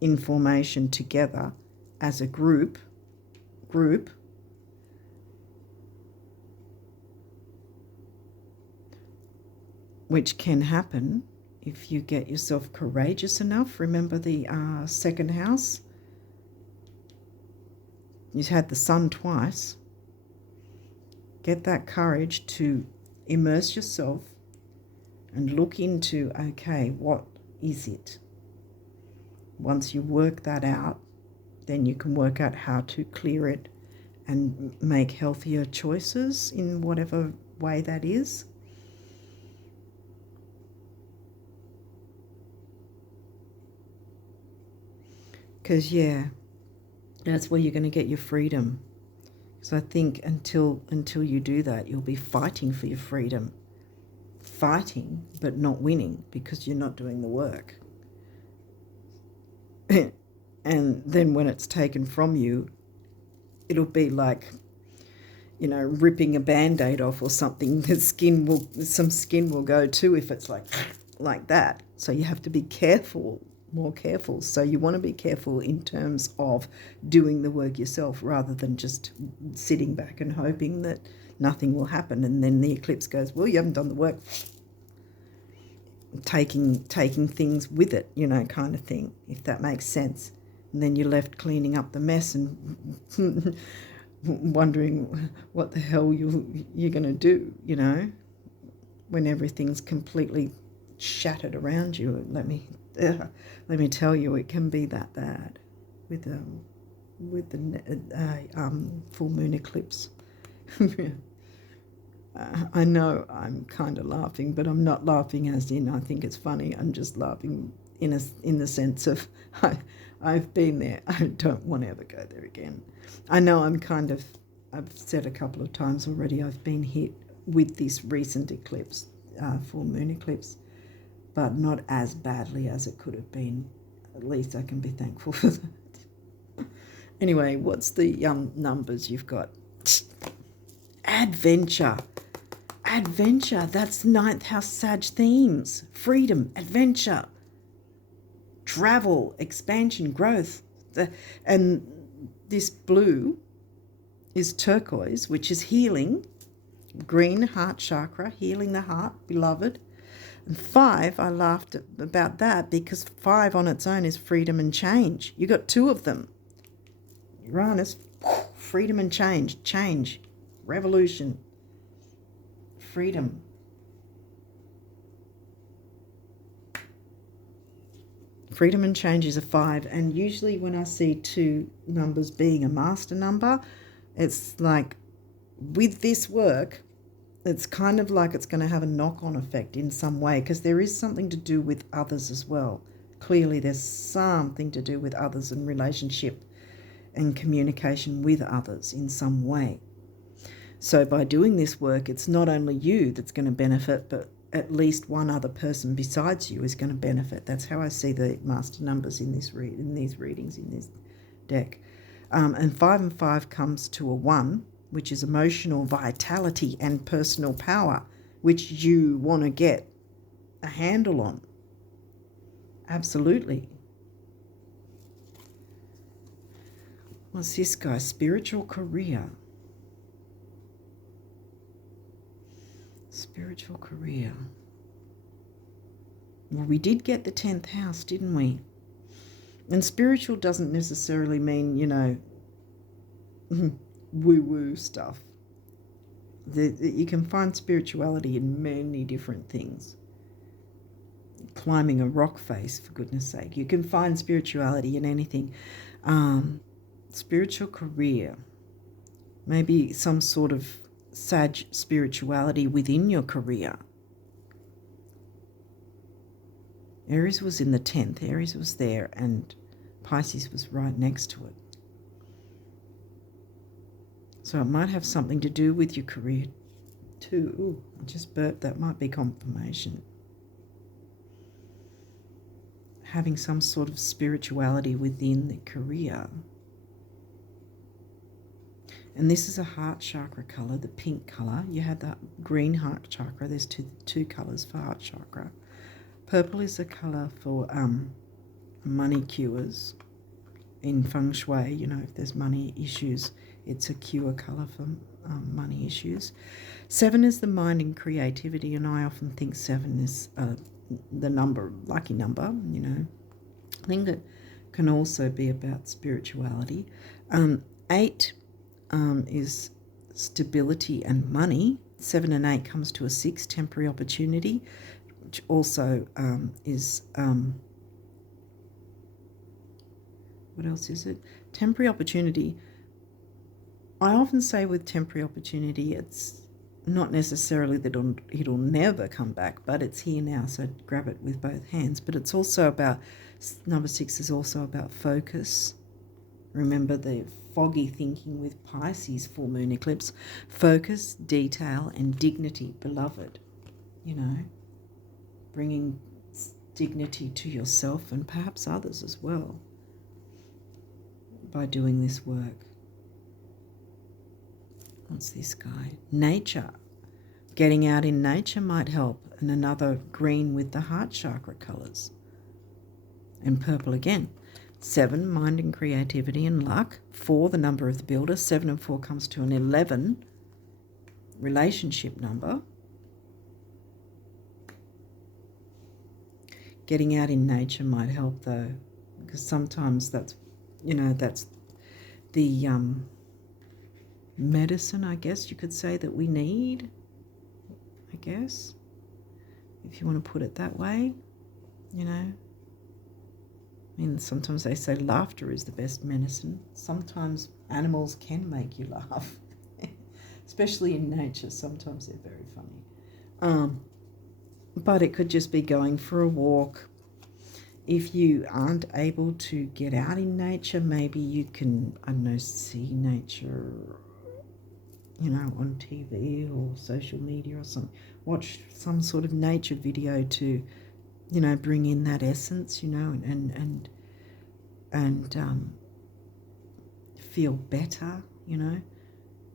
in formation together as a group, which can happen if you get yourself courageous enough. Remember the 2nd house? You've had the sun twice. Get that courage to immerse yourself and look into, okay, what is it? Once you work that out, then you can work out how to clear it and make healthier choices in whatever way that is. Because, yeah, That's where you're going to get your freedom. So I think until you do that, you'll be fighting for your freedom. Fighting, but not winning, because you're not doing the work. And then when it's taken from you, it'll be like, ripping a Band-Aid off or something. Some skin will go too if it's like that. So you have to be careful, more careful. So you want to be careful in terms of doing the work yourself rather than just sitting back and hoping that nothing will happen. And then the eclipse goes, well, you haven't done the work. Taking things with it, kind of thing, if that makes sense. And then you're left cleaning up the mess and wondering what the hell you're going to do, when everything's completely shattered around you. Let me tell you, it can be that bad with the full moon eclipse. I know I'm kind of laughing, but I'm not laughing as in I think it's funny. I'm just laughing in the sense of I've been there. I don't want to ever go there again. I know I've said a couple of times already, I've been hit with this recent eclipse, full moon eclipse, but not as badly as it could have been. At least I can be thankful for that. Anyway, what's the numbers you've got? Adventure. Adventure, that's ninth house Sag themes. Freedom, adventure, travel, expansion, growth. And this blue is turquoise, which is healing. Green, heart chakra, healing the heart, beloved. And 5, I laughed about that because 5 on its own is freedom and change. You got 2 of them. Uranus, freedom and change, revolution. Freedom. Freedom and change is a 5, and usually when I see 2 numbers being a master number, it's like with this work, it's kind of like it's going to have a knock-on effect in some way, because there is something to do with others as well. Clearly there's something to do with others and relationship and communication with others in some way. So by doing this work, it's not only you that's going to benefit, but at least one other person besides you is going to benefit. That's how I see the master numbers in these readings, in this deck. And 5 and 5 comes to a 1, which is emotional vitality and personal power, which you want to get a handle on. Absolutely. What's this guy? Spiritual career. Spiritual career. Well, we did get the 10th house, didn't we? And spiritual doesn't necessarily mean, woo-woo stuff. You can find spirituality in many different things. Climbing a rock face, for goodness sake. You can find spirituality in anything. Spiritual career. Maybe some sort of Sag spirituality within your career. Aries was in the 10th. Aries was there and Pisces was right next to it. So it might have something to do with your career too. Ooh, I just burped. That might be confirmation. Having some sort of spirituality within the career. And this is a heart chakra color, the pink color. You have that green heart chakra. There's two colors for heart chakra. Purple is a color for money cures. In feng shui, if there's money issues, it's a cure color for money issues. 7 is the mind and creativity, and I often think 7 is the lucky number, I think it can also be about spirituality. 8 is stability and money. 7 and 8 comes to a 6, temporary opportunity, which also is, what else is it? Temporary opportunity. I often say with temporary opportunity, it's not necessarily that it'll never come back, but it's here now, so grab it with both hands. But it's also about, number 6 is also about focus Remember the foggy thinking with Pisces full moon eclipse. Focus, detail, and dignity, beloved. You know, bringing dignity to yourself and perhaps others as well by doing this work. What's this guy? Nature. Getting out in nature might help. And another green with the heart chakra colours. And purple again. 7, mind and creativity and luck. 4, the number of the builder. 7 and 4 comes to an 11, relationship number. Getting out in nature might help though, because sometimes that's, you know, that's the medicine, I guess you could say, that we need, I guess, if you want to put it that way, you know. I mean, sometimes they say laughter is the best medicine. Sometimes animals can make you laugh, especially in nature. Sometimes they're very funny. But it could just be going for a walk. If you aren't able to get out in nature, maybe you can, I don't know, see nature, you know, on TV or social media or something. Watch some sort of nature video to, you know, bring in that essence, you know, and feel better, you know.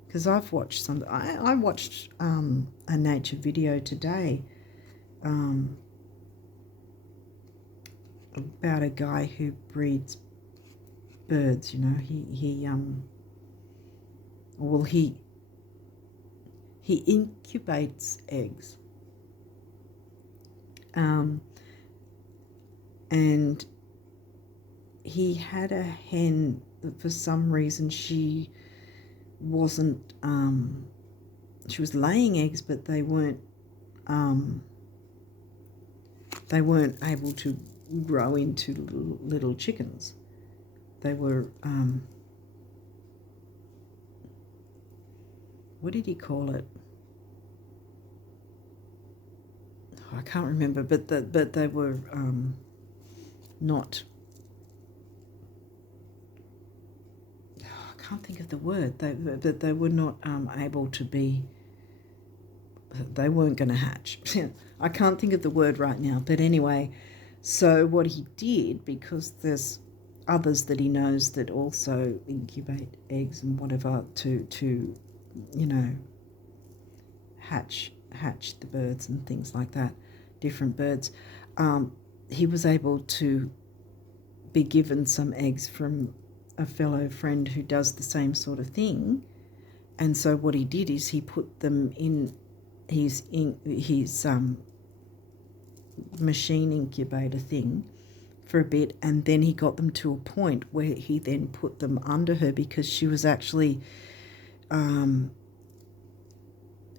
Because I've watched some, I watched a nature video today about a guy who breeds birds, you know. He incubates eggs. And he had a hen that for some reason she wasn't, she was laying eggs, but they weren't able to grow into little chickens. They were, what did he call it? Oh, I can't remember, but they were not, I can't think of the word, they were not able to be, they weren't going to hatch. I can't think of the word right now, but anyway, so what he did, because there's others that he knows that also incubate eggs and whatever to you know, hatch the birds and things like that, different birds, he was able to be given some eggs from a fellow friend who does the same sort of thing. And so what he did is he put them in his machine incubator thing for a bit, and then he got them to a point where he then put them under her, because she was actually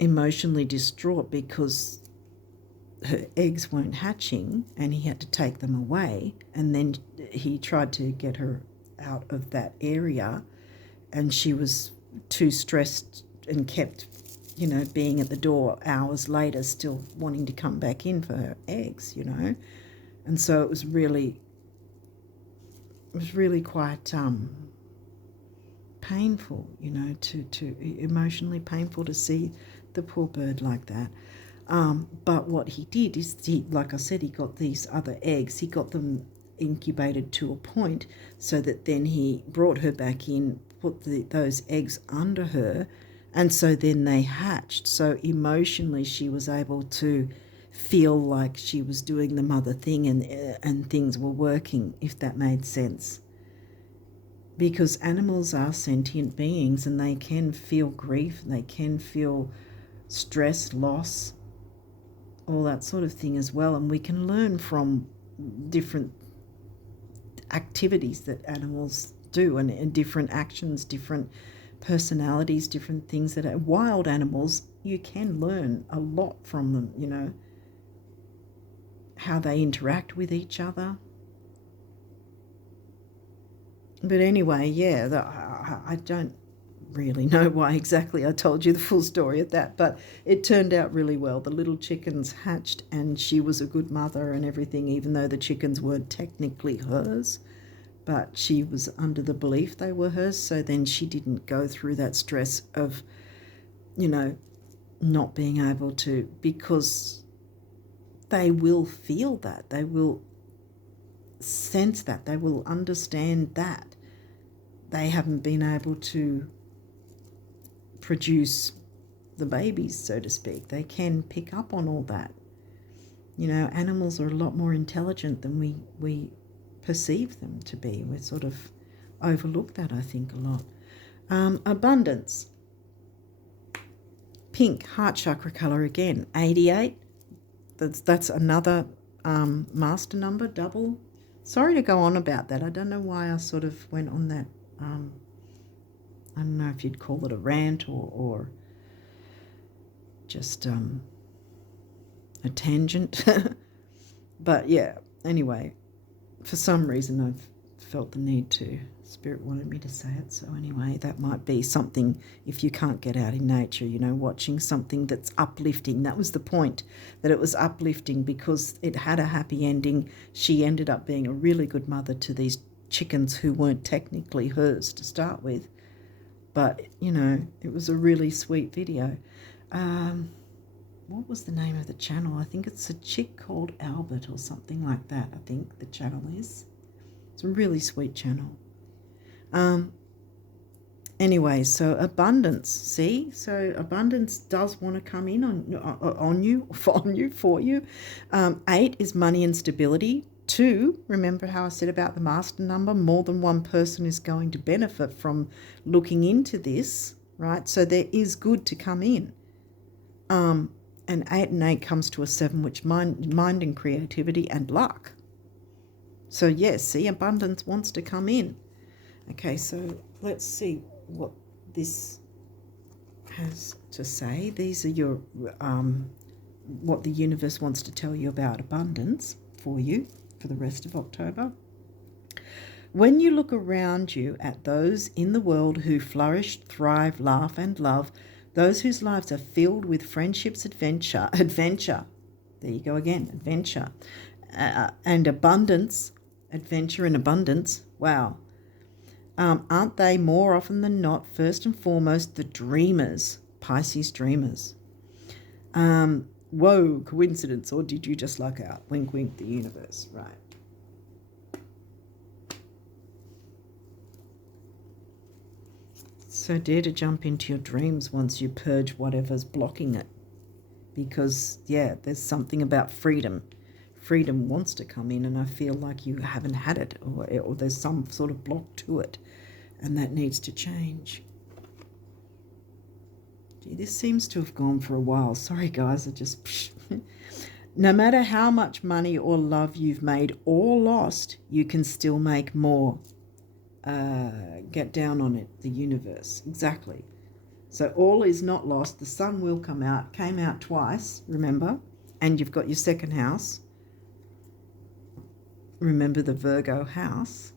emotionally distraught because her eggs weren't hatching and he had to take them away. And then he tried to get her out of that area, and she was too stressed and kept, you know, being at the door hours later still wanting to come back in for her eggs, you know. And so it was really quite painful, you know, to emotionally painful to see the poor bird like that. But what he did is, like I said, he got these other eggs, he got them incubated to a point so that then he brought her back in, put those eggs under her, and so then they hatched. So emotionally she was able to feel like she was doing the mother thing, and things were working, if that made sense. Because animals are sentient beings and they can feel grief, they can feel stress, loss, all that sort of thing as well. And we can learn from different activities that animals do, and different actions, different personalities, different things that are wild animals. You can learn a lot from them, you know, how they interact with each other. But anyway, yeah, I don't really know why exactly I told you the full story of that, but it turned out really well. The little chickens hatched and she was a good mother and everything, even though the chickens weren't technically hers. but she was under the belief they were hers. So then she didn't go through that stress of, not being able to, because they will feel that, they will sense that, they will understand that they haven't been able to produce the babies, so to speak. They can pick up on all that. Animals are a lot more intelligent than we perceive them to be. We sort of overlook that, I think, a lot. Abundance. Pink, heart chakra colour again. 88. That's another master number, double. Sorry to go on about that. I don't know why I sort of went on that. I don't know if you'd call it a rant or just a tangent. But yeah, anyway, for some reason I've felt the need to. Spirit wanted me to say it. So anyway, that might be something if you can't get out in nature, watching something that's uplifting. That was the point, that it was uplifting because it had a happy ending. She ended up being a really good mother to these chickens who weren't technically hers to start with. But, it was a really sweet video. What was the name of the channel? I think it's a chick called Albert or something like that, I think the channel is. It's a really sweet channel. Anyway, so abundance, see? So abundance does want to come in on you, for you. 8 is money and stability. 2, remember how I said about the master number? More than one person is going to benefit from looking into this, right? So there is good to come in. And 8 and 8 comes to a 7, which mind and creativity and luck. So yes, see, abundance wants to come in. Okay, so let's see what this has to say. These are your what the universe wants to tell you about abundance for you for the rest of October. When you look around you at those in the world who flourish, thrive, laugh and love, those whose lives are filled with friendships, adventure, there you go again, adventure, and abundance, adventure and abundance, wow. Aren't they more often than not, first and foremost, the dreamers, Pisces dreamers? Whoa, coincidence, or did you just luck out? Wink, wink, the universe, right. So dare to jump into your dreams once you purge whatever's blocking it. Because, yeah, there's something about freedom. Freedom wants to come in, and I feel like you haven't had it, or there's some sort of block to it, and that needs to change. Gee, this seems to have gone for a while. Sorry, guys, I just... No matter how much money or love you've made or lost, you can still make more. Get down on it, the universe. Exactly. So all is not lost. The sun will come out. Came out twice, remember? And you've got your second house. Remember the Virgo house?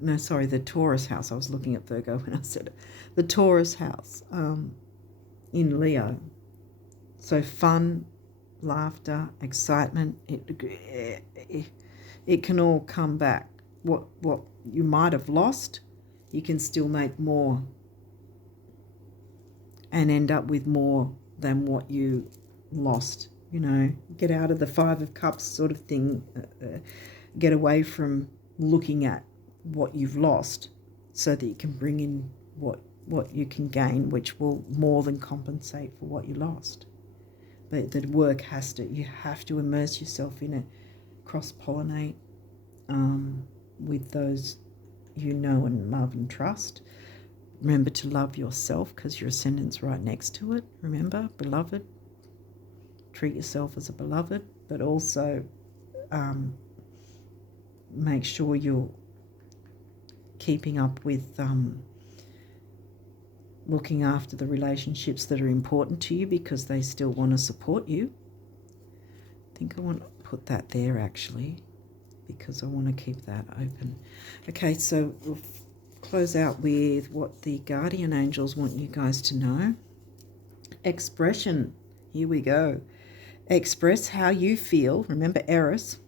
No, sorry, the Taurus house. I was looking at Virgo when I said it. The Taurus house in Leo. So fun, laughter, excitement. It can all come back. What you might have lost, you can still make more and end up with more than what you lost. Get out of the 5 of Cups sort of thing. Get away from looking at what you've lost so that you can bring in what you can gain, which will more than compensate for what you lost. But the work you have to immerse yourself in it, cross-pollinate with those and love and trust. Remember to love yourself because your ascendant's right next to it. Remember, beloved. Treat yourself as a beloved, but also make sure you're keeping up with looking after the relationships that are important to you because they still want to support you. I think I want to put that there actually because I want to keep that open. Okay, so we'll close out with what the guardian angels want you guys to know. Expression. Here we go. Express how you feel. Remember Eros.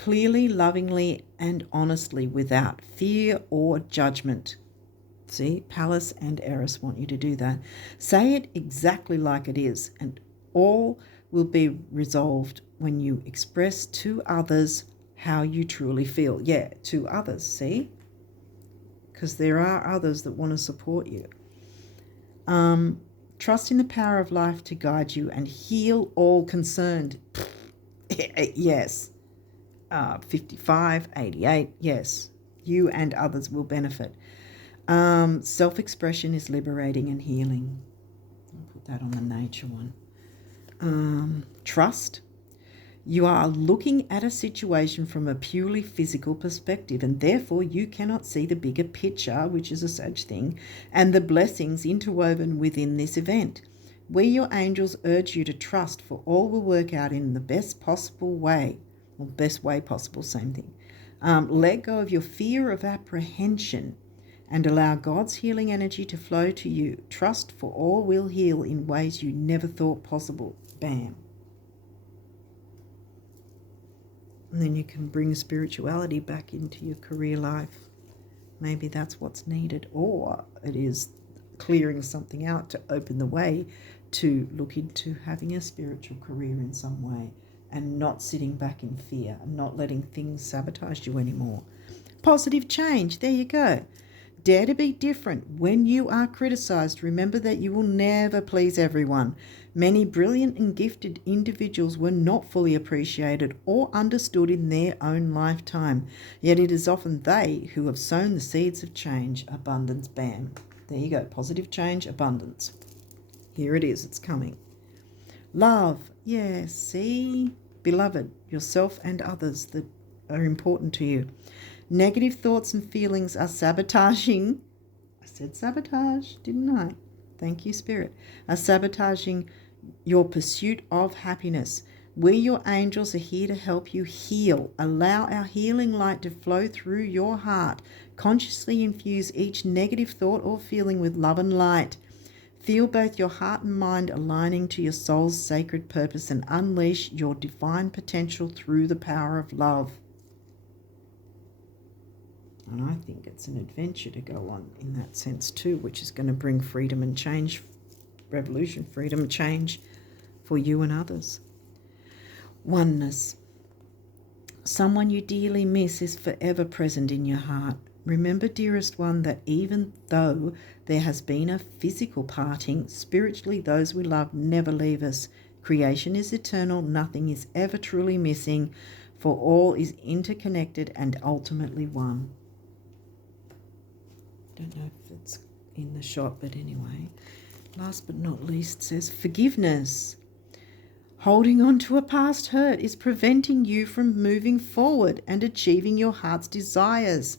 clearly, lovingly, and honestly, without fear or judgment. See, Pallas and Eris want you to do that. Say it exactly like it is, and all will be resolved when you express to others how you truly feel. Yeah, to others, see? Because there are others that want to support you. Trust in the power of life to guide you and heal all concerned. Yes. 55, 88, yes. You and others will benefit. Self-expression is liberating and healing. I'll put that on the nature one. Trust. You are looking at a situation from a purely physical perspective, and therefore you cannot see the bigger picture, which is a such thing, and the blessings interwoven within this event. We, your angels, urge you to trust, for all will work out in the best possible way, or best way possible, same thing. Let go of your fear of apprehension and allow God's healing energy to flow to you. Trust, for all will heal in ways you never thought possible. Bam. And then you can bring spirituality back into your career life. Maybe that's what's needed, or it is clearing something out to open the way to look into having a spiritual career in some way and not sitting back in fear and not letting things sabotage you anymore. Positive change, there you go. Dare to be different. When you are criticized, remember that you will never please everyone. Many brilliant and gifted individuals were not fully appreciated or understood in their own lifetime. Yet it is often they who have sown the seeds of change. Abundance, bam. There you go. Positive change, abundance. Here it is. It's coming. Love. Yes, see? Beloved, yourself and others that are important to you. Negative thoughts and feelings are sabotaging. I said sabotage, didn't I? Thank you, Spirit. Are sabotaging your pursuit of happiness. We, your angels, are here to help you heal. Allow our healing light to flow through your heart. Consciously infuse each negative thought or feeling with love and light. Feel both your heart and mind aligning to your soul's sacred purpose and unleash your divine potential through the power of love. And I think it's an adventure to go on in that sense too, which is going to bring freedom and change, revolution, freedom, change for you and others. Oneness. Someone you dearly miss is forever present in your heart. Remember, dearest one, that even though there has been a physical parting, spiritually those we love never leave us. Creation is eternal, nothing is ever truly missing, for all is interconnected and ultimately one. Don't know if it's in the shot, but anyway. Last but not least says forgiveness. Holding on to a past hurt is preventing you from moving forward and achieving your heart's desires.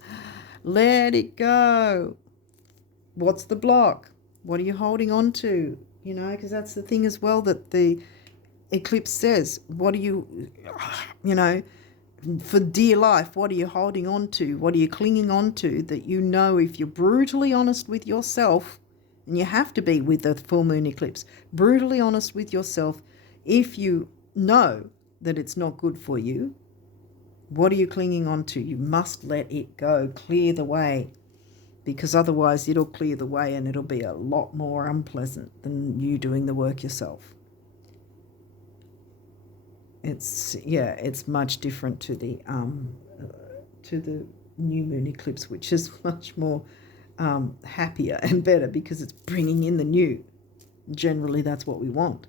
Let it go. What's the block? What are you holding on to? You know, because that's the thing as well that the eclipse says. What are you know, for dear life, what are you holding on to? What are you clinging on to that you know if you're brutally honest with yourself, and you have to be with the full moon eclipse, brutally honest with yourself, if you know that it's not good for you, what are you clinging on to? You must let it go, clear the way, because otherwise it'll clear the way and it'll be a lot more unpleasant than you doing the work yourself. It's much different to the new moon eclipse, which is much more happier and better because it's bringing in the new. Generally, that's what we want.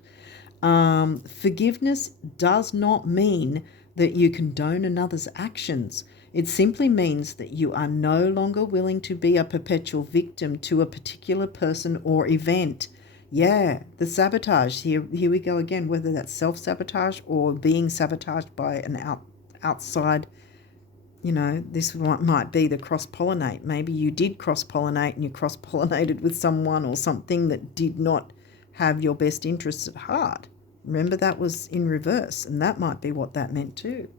Forgiveness does not mean that you condone another's actions. It simply means that you are no longer willing to be a perpetual victim to a particular person or event. Yeah, the sabotage. Here we go again, whether that's self-sabotage or being sabotaged by an outside, you know, this might be the cross-pollinate. Maybe you did cross-pollinate and you cross-pollinated with someone or something that did not have your best interests at heart. Remember, that was in reverse, and that might be what that meant too.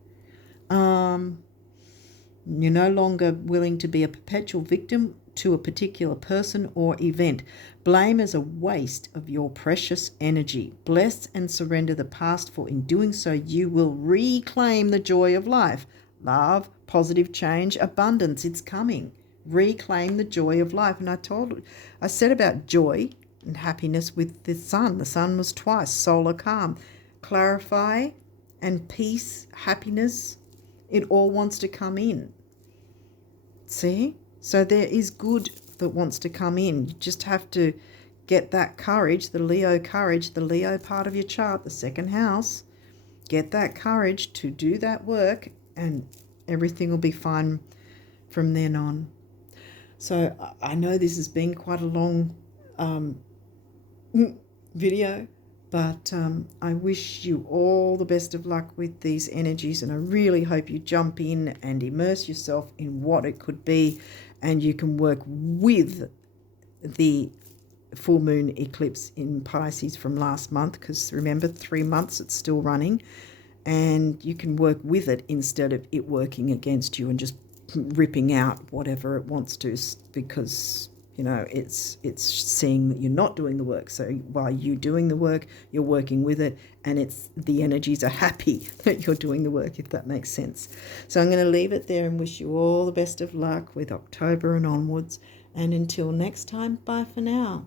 You're no longer willing to be a perpetual victim to a particular person or event. Blame is a waste of your precious energy. Bless and surrender the past, for in doing so you will reclaim the joy of life. love, positive change, abundance. It's coming. Reclaim the joy of life. And I said about joy and happiness with the sun. The sun was twice, solar calm. Clarify and peace, happiness, it all wants to come in. See? So there is good that wants to come in. You just have to get that courage, the Leo part of your chart, the second house. Get that courage to do that work and everything will be fine from then on. So I know this has been quite a long video, but I wish you all the best of luck with these energies, and I really hope you jump in and immerse yourself in what it could be, and you can work with the full moon eclipse in Pisces from last month, because remember, 3 months it's still running, and you can work with it instead of it working against you and just ripping out whatever it wants to, because it's seeing that you're not doing the work. So while you're doing the work, you're working with it, and it's the energies are happy that you're doing the work, if that makes sense. So I'm going to leave it there and wish you all the best of luck with October and onwards, and until next time, bye for now.